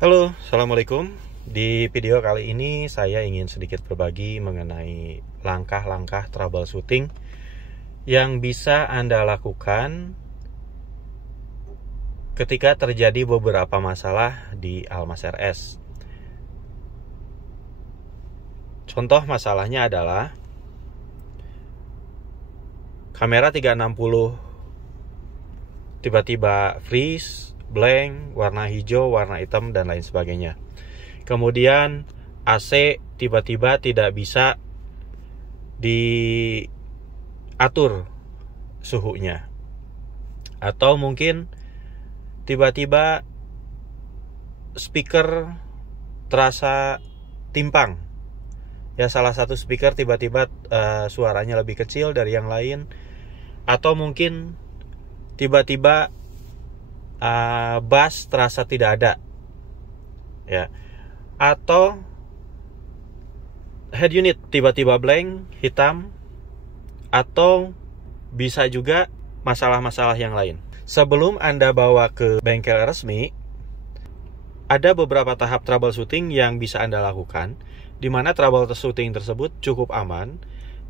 Halo, Assalamualaikum. Di video kali ini saya ingin sedikit berbagi mengenai langkah-langkah troubleshooting yang bisa Anda lakukan ketika terjadi beberapa masalah di Almas RS. Contoh masalahnya adalah kamera 360 tiba-tiba freeze, blank, warna hijau, warna hitam, dan lain sebagainya. Kemudian AC tiba-tiba tidak bisa diatur suhunya. Atau mungkin tiba-tiba speaker terasa timpang. Ya, salah satu speaker tiba-tiba suaranya lebih kecil dari yang lain. Atau mungkin tiba-tiba bass terasa tidak ada, ya. Atau head unit tiba-tiba blank, hitam. Atau bisa juga masalah-masalah yang lain. Sebelum Anda bawa ke bengkel resmi, ada beberapa tahap troubleshooting yang bisa Anda lakukan, di mana troubleshooting tersebut cukup aman,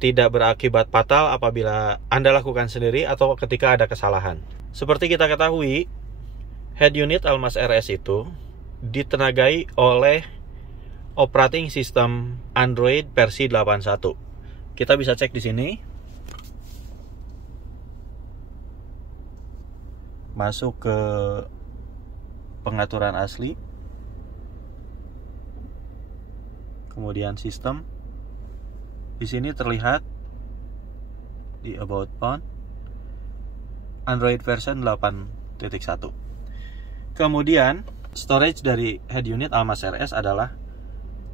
tidak berakibat fatal apabila Anda lakukan sendiri atau ketika ada kesalahan. Seperti kita ketahui, head unit Almas RS itu ditenagai oleh operating system Android versi 81. Kita bisa cek di sini. Masuk ke pengaturan asli. Kemudian sistem. Di sini terlihat di About Phone Android version 8.1. Kemudian storage dari head unit Almas RS adalah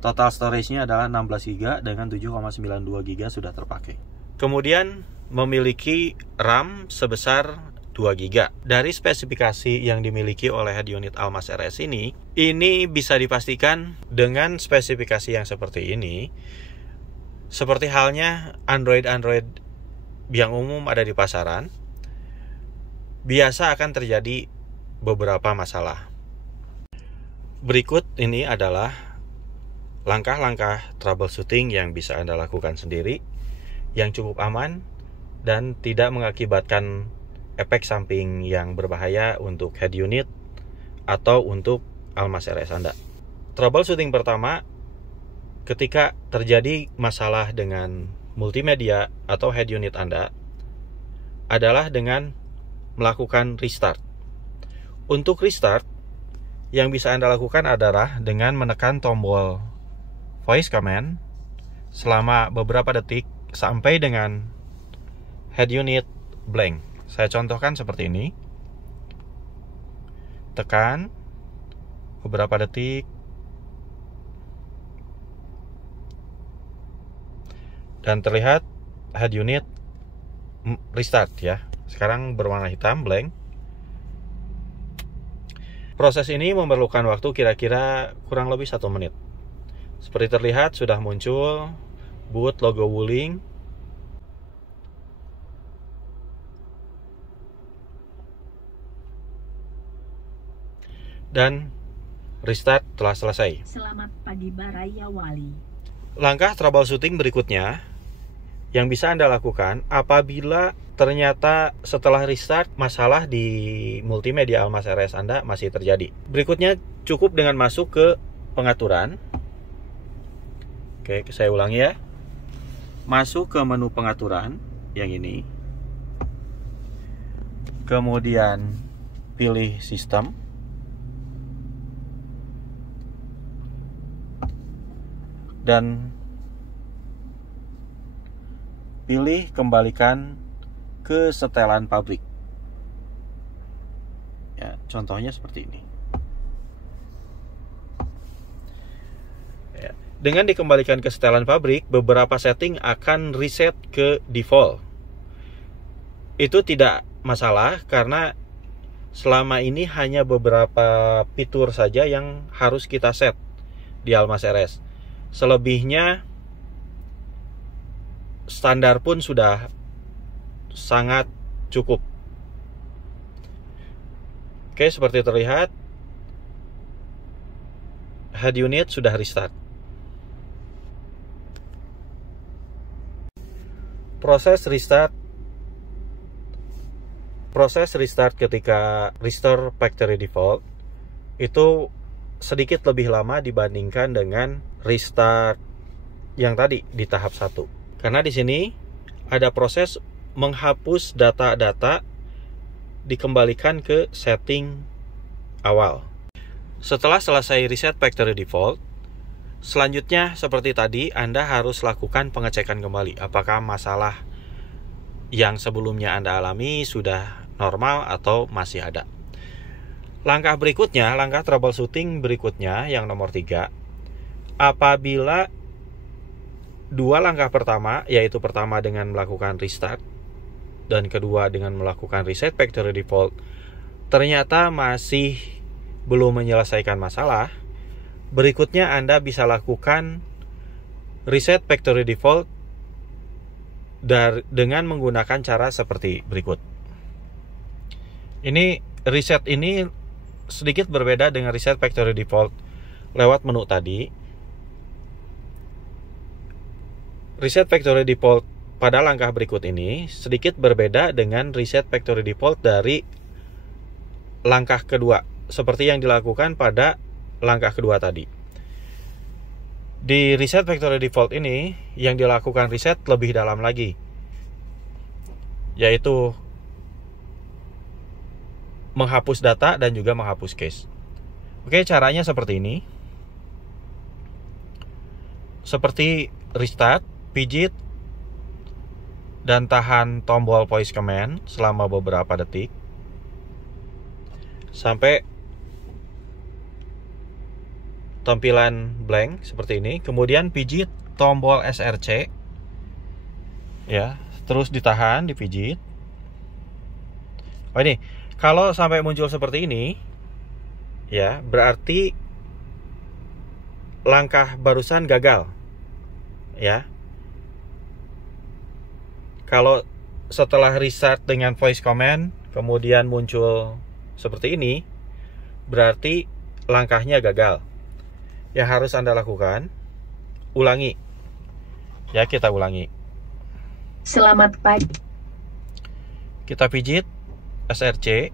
total storage-nya adalah 16 GB dengan 7,92 GB sudah terpakai. Kemudian memiliki RAM sebesar 2 GB. Dari spesifikasi yang dimiliki oleh head unit Almas RS ini bisa dipastikan dengan spesifikasi yang seperti ini. Seperti halnya Android yang umum ada di pasaran, biasa akan terjadi beberapa masalah. Berikut ini adalah langkah-langkah troubleshooting yang bisa Anda lakukan sendiri, yang cukup aman dan tidak mengakibatkan efek samping yang berbahaya untuk head unit atau untuk Almas RS Anda. Troubleshooting pertama, ketika terjadi masalah dengan multimedia atau head unit Anda, adalah dengan melakukan restart. Untuk restart, yang bisa Anda lakukan adalah dengan menekan tombol voice command selama beberapa detik sampai dengan head unit blank. Saya contohkan seperti ini. Tekan beberapa detik. Dan terlihat head unit restart ya. Sekarang berwarna hitam, blank. Proses ini memerlukan waktu kira-kira kurang lebih 1 menit. Seperti terlihat sudah muncul boot logo Wuling. Dan restart telah selesai. Selamat pagi Baraya Wali. Langkah troubleshooting berikutnya yang bisa Anda lakukan apabila ternyata setelah restart masalah di multimedia Almas RS Anda masih terjadi. Berikutnya cukup dengan masuk ke pengaturan. Oke, saya ulangi ya. Masuk ke menu pengaturan yang ini. Kemudian pilih sistem. Dan pilih kembalikan ke setelan pabrik. Ya, contohnya seperti ini. Ya, dengan dikembalikan ke setelan pabrik, beberapa setting akan reset ke default. Itu tidak masalah karena selama ini hanya beberapa fitur saja yang harus kita set di Almas RS. Selebihnya standar pun sudah sangat cukup. Oke, seperti terlihat head unit sudah restart. Proses restart ketika restore factory default itu sedikit lebih lama dibandingkan dengan restart yang tadi di tahap 1. Karena di sini ada proses menghapus data-data dikembalikan ke setting awal. Setelah selesai reset factory default, selanjutnya seperti tadi Anda harus lakukan pengecekan kembali apakah masalah yang sebelumnya Anda alami sudah normal atau masih ada. Langkah berikutnya, langkah troubleshooting berikutnya yang nomor 3, apabila dua langkah pertama, yaitu pertama dengan melakukan restart dan kedua dengan melakukan reset factory default, ternyata masih belum menyelesaikan masalah, berikutnya Anda bisa lakukan reset factory default dengan menggunakan cara seperti berikut. Ini reset ini sedikit berbeda dengan reset factory default lewat menu tadi. Reset factory default pada langkah berikut ini sedikit berbeda dengan reset factory default dari langkah kedua, seperti yang dilakukan pada langkah kedua tadi. Di reset factory default ini yang dilakukan reset lebih dalam lagi, yaitu menghapus data dan juga menghapus cache. Oke, caranya seperti ini. Seperti restart, pijit dan tahan tombol voice command selama beberapa detik sampai tampilan blank seperti ini. Kemudian pijit tombol SRC, ya, terus ditahan, dipijit. Oh, ini kalau sampai muncul seperti ini, ya, berarti langkah barusan gagal, ya. Kalau setelah restart dengan voice command kemudian muncul seperti ini, berarti langkahnya gagal. Yang harus Anda lakukan, ulangi. Ya, kita ulangi. Selamat pagi. Kita pijit SRC.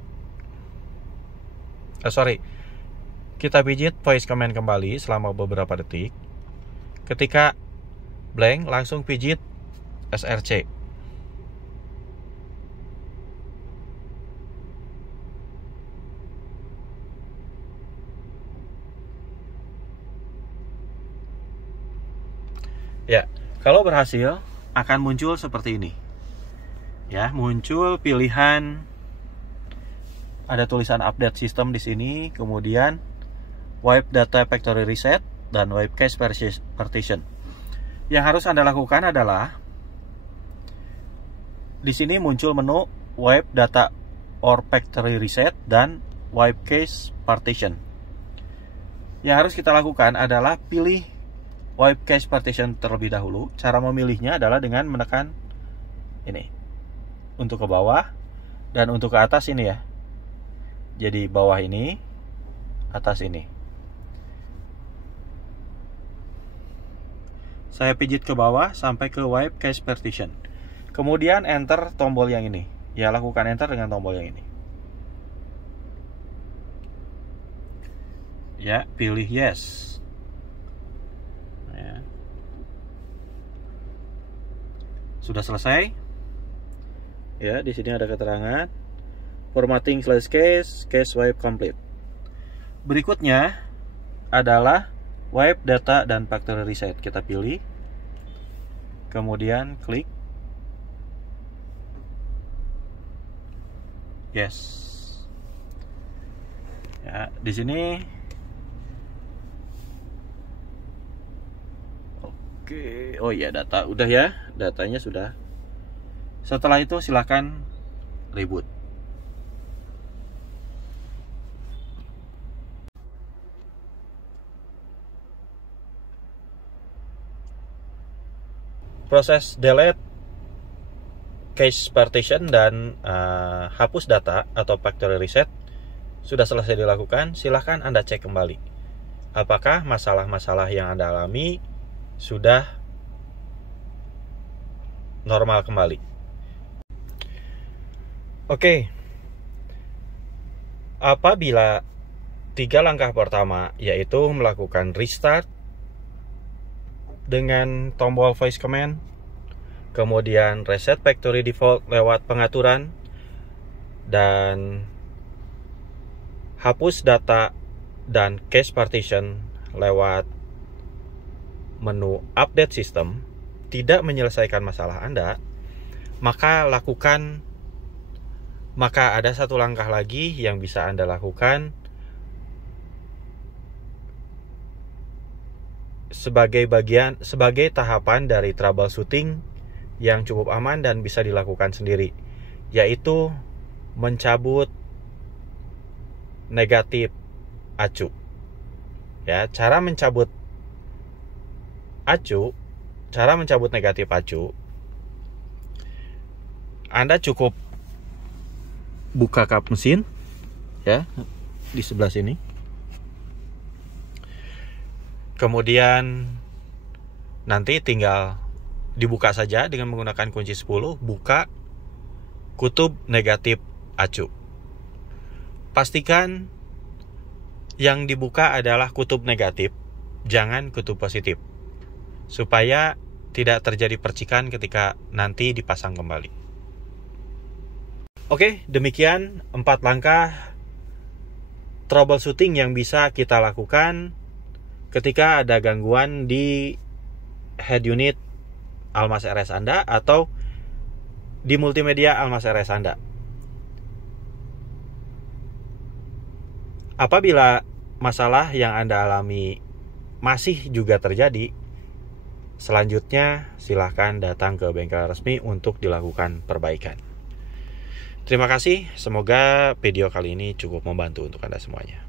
Kita pijit voice command kembali selama beberapa detik. Ketika blank, langsung pijit SRC. Ya, kalau berhasil akan muncul seperti ini. Ya, muncul pilihan, ada tulisan update system di sini, kemudian wipe data factory reset dan wipe cache partition. Yang harus Anda lakukan adalah di sini muncul menu wipe data or factory reset dan wipe cache partition. Yang harus kita lakukan adalah pilih wipe cache partition terlebih dahulu. Cara memilihnya adalah dengan menekan ini untuk ke bawah dan untuk ke atas ini, ya. Jadi bawah ini, atas ini. Saya pijit ke bawah sampai ke wipe cache partition. Kemudian enter tombol yang ini. Ya, lakukan enter dengan tombol yang ini. Ya, pilih yes. Ya. Sudah selesai. Ya, di sini ada keterangan formatting /cache, cache wipe complete. Berikutnya adalah wipe data dan factory reset. Kita pilih, kemudian klik yes. Ya, di sini oke. Oh iya, data udah, ya, datanya sudah. Setelah itu silakan reboot. Proses delete, cache partition dan hapus data atau factory reset sudah selesai dilakukan. Silahkan Anda cek kembali apakah masalah-masalah yang Anda alami sudah normal kembali. Oke. Apabila 3 langkah pertama yaitu melakukan restart dengan tombol voice command, kemudian reset factory default lewat pengaturan, dan hapus data dan cache partition lewat menu update system, tidak menyelesaikan masalah Anda, maka ada satu langkah lagi yang bisa Anda lakukan sebagai tahapan dari troubleshooting yang cukup aman dan bisa dilakukan sendiri, yaitu mencabut negatif acu. Ya, cara mencabut negatif acu, Anda cukup buka kap mesin, ya, di sebelah sini. Kemudian nanti tinggal dibuka saja dengan menggunakan kunci 10, buka kutub negatif acu. Pastikan yang dibuka adalah kutub negatif, jangan kutub positif, supaya tidak terjadi percikan ketika nanti dipasang kembali. Oke, demikian 4 langkah troubleshooting yang bisa kita lakukan ketika ada gangguan di head unit Almas RS Anda atau di multimedia Almas RS Anda. Apabila masalah yang Anda alami masih juga terjadi, selanjutnya silahkan datang ke bengkel resmi untuk dilakukan perbaikan. Terima kasih, semoga video kali ini cukup membantu untuk Anda semuanya.